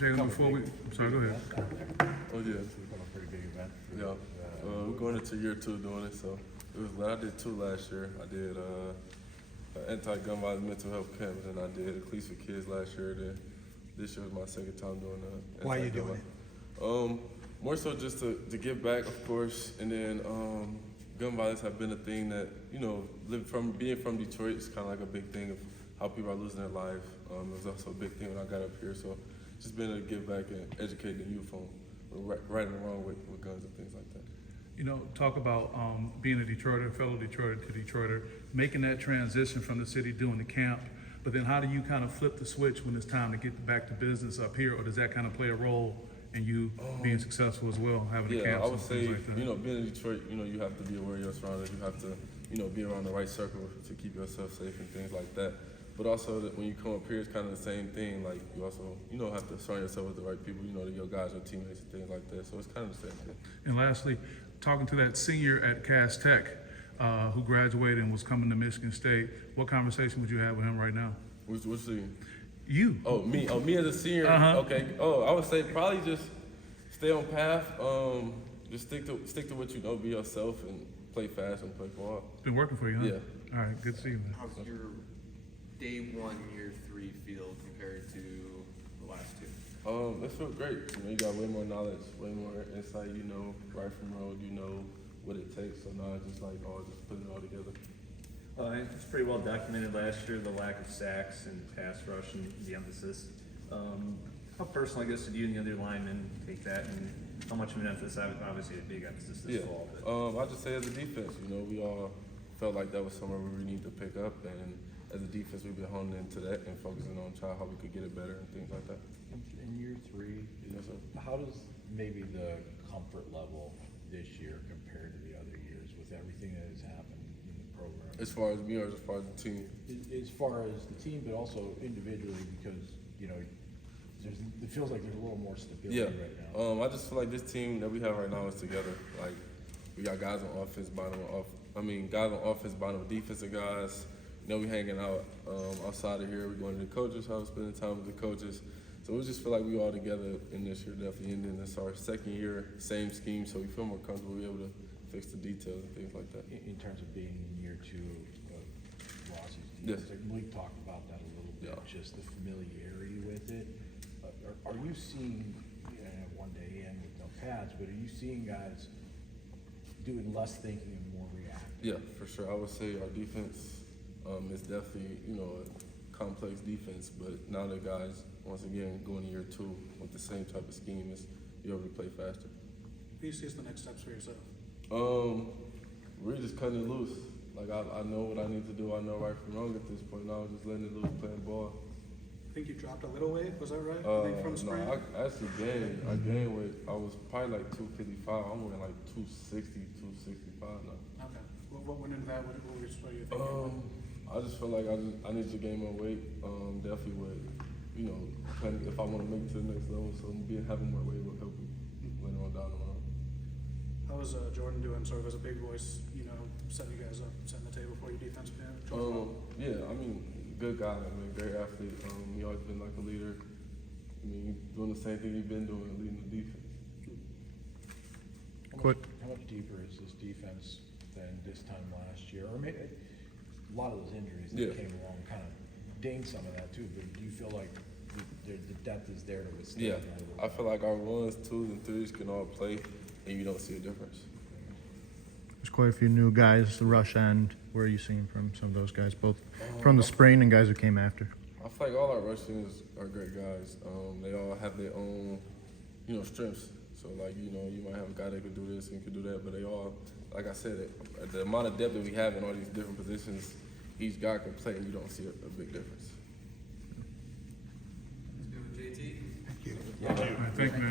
Jalen, before we, I'm sorry, go ahead. Oh yeah, It's become a pretty big event. yeah. We're going into year 2 doing it, so it was. I did 2 last year. I did anti-gun violence mental health camp, and then I did a Police for Kids last year. Then this year was my second time doing that. Why are you doing it? More so just to give back, of course, and then gun violence have been a thing that, you know, being from Detroit, it's kind of like a big thing of how people are losing their life. It was also a big thing when I got up here, so just being able to give back and educate the youth on right and wrong with guns and things like that. You know, talk about being a Detroiter, fellow Detroiter to Detroiter, making that transition from the city doing the camp, but then how do you kind of flip the switch when it's time to get back to business up here, or does that kind of play a role in you being successful as well, having the camps I would and say, things like that? you know, being in Detroit, you know, you have to be aware of your surroundings. You have to, you know, be around the right circle to keep yourself safe and things like that. But also, that when you come up here, it's kind of the same thing. Like, you also, you know, have to surround yourself with the right people, you know, your guys, your teammates, and things like that. So it's kind of the same thing. And lastly, talking to that senior at Cass Tech who graduated and was coming to Michigan State, what conversation would you have with him right now? Which senior? You. Oh, me. Oh, me as a senior. Okay. Oh, I would say probably just stay on path. Just stick to what you know. Be yourself and play fast and play ball. It's been working for you, huh? Yeah. All right. Good to see you, man. How's your day 1, year 3 feel compared to the last 2? It feels great. You know, you got way more knowledge, way more insight. You know right from wrong. You know what it takes. So now it's just like, just putting it all together. It's pretty well documented last year, the lack of sacks and pass rush and the emphasis. How personal, I guess, did you and the other linemen take that, and how much of an emphasis, obviously a big emphasis this fall? I just say as a defense, you know, we all felt like that was somewhere we need to pick up, and as a defense, we've been honing into that and focusing on how we could get it better and things like that. In year 3, Yes, sir. how does maybe the comfort level this year compare to the other years with everything that has happened in the program? As far as me or as far as the team? As far as the team, but also individually, because, you know, it feels like there's a little more stability right now. I just feel like this team that we have right now is together. Like, we got guys on offense, guys on offense, bottom defensive guys. You know, we hanging out outside of here. We're going to the coaches' house, spending time with the coaches. So we just feel like we all together in this year, definitely. And then it's our second year, same scheme, so we feel more comfortable. We're able to fix the details and things like that. In terms of being in year 2 of Rossi's team, Yes. Malik talked about that a little bit, just the familiarity with it. Are you seeing, one day in with no pads, but are you seeing guys doing less thinking and more reacting? Yeah, for sure. I would say our defense is definitely, you know, a complex defense, but now the guys, once again, going to year 2 with the same type of scheme, is you're able to play faster. What do you see as the next steps for yourself? We're just cutting it loose. Like, I know what I need to do. I know right from wrong at this point. Now I'm just letting it loose, playing ball. I think you dropped a little weight, was that right? I think from spring? No, I actually gained. I gained weight. I was probably like 255. I'm weighing like 260, 265 now. Okay. What went into that? What were you thinking? I just feel like I need to gain more weight. Definitely with, you know, if I want to make it to the next level. So having more weight will help me later on down the line. How was Jordan doing sort of as a big voice, you know, setting you guys up, setting the table for your defensive end? Yeah, I mean, good guy, I mean, great athlete. He always been like a leader. I mean, doing the same thing he's been doing, leading the defense. How much deeper is this defense than this time last year? Or maybe a lot of those injuries that came along kind of dinged some of that too, but do you feel like the depth is there to withstand? Yeah, I feel like our 1s, 2s, and 3s can all play, and you don't see a difference. There's quite a few new guys, the rush end. Where are you seeing from some of those guys, both from the spring and guys who came after? I feel like all our rushers are great guys. They all have their own, you know, strengths. So, like, you know, you might have a guy that could do this and could do that, but they all, like I said, the amount of depth that we have in all these different positions, each guy can play, and you don't see a big difference. Let's go with JT. Thank you. All right, thank you, man.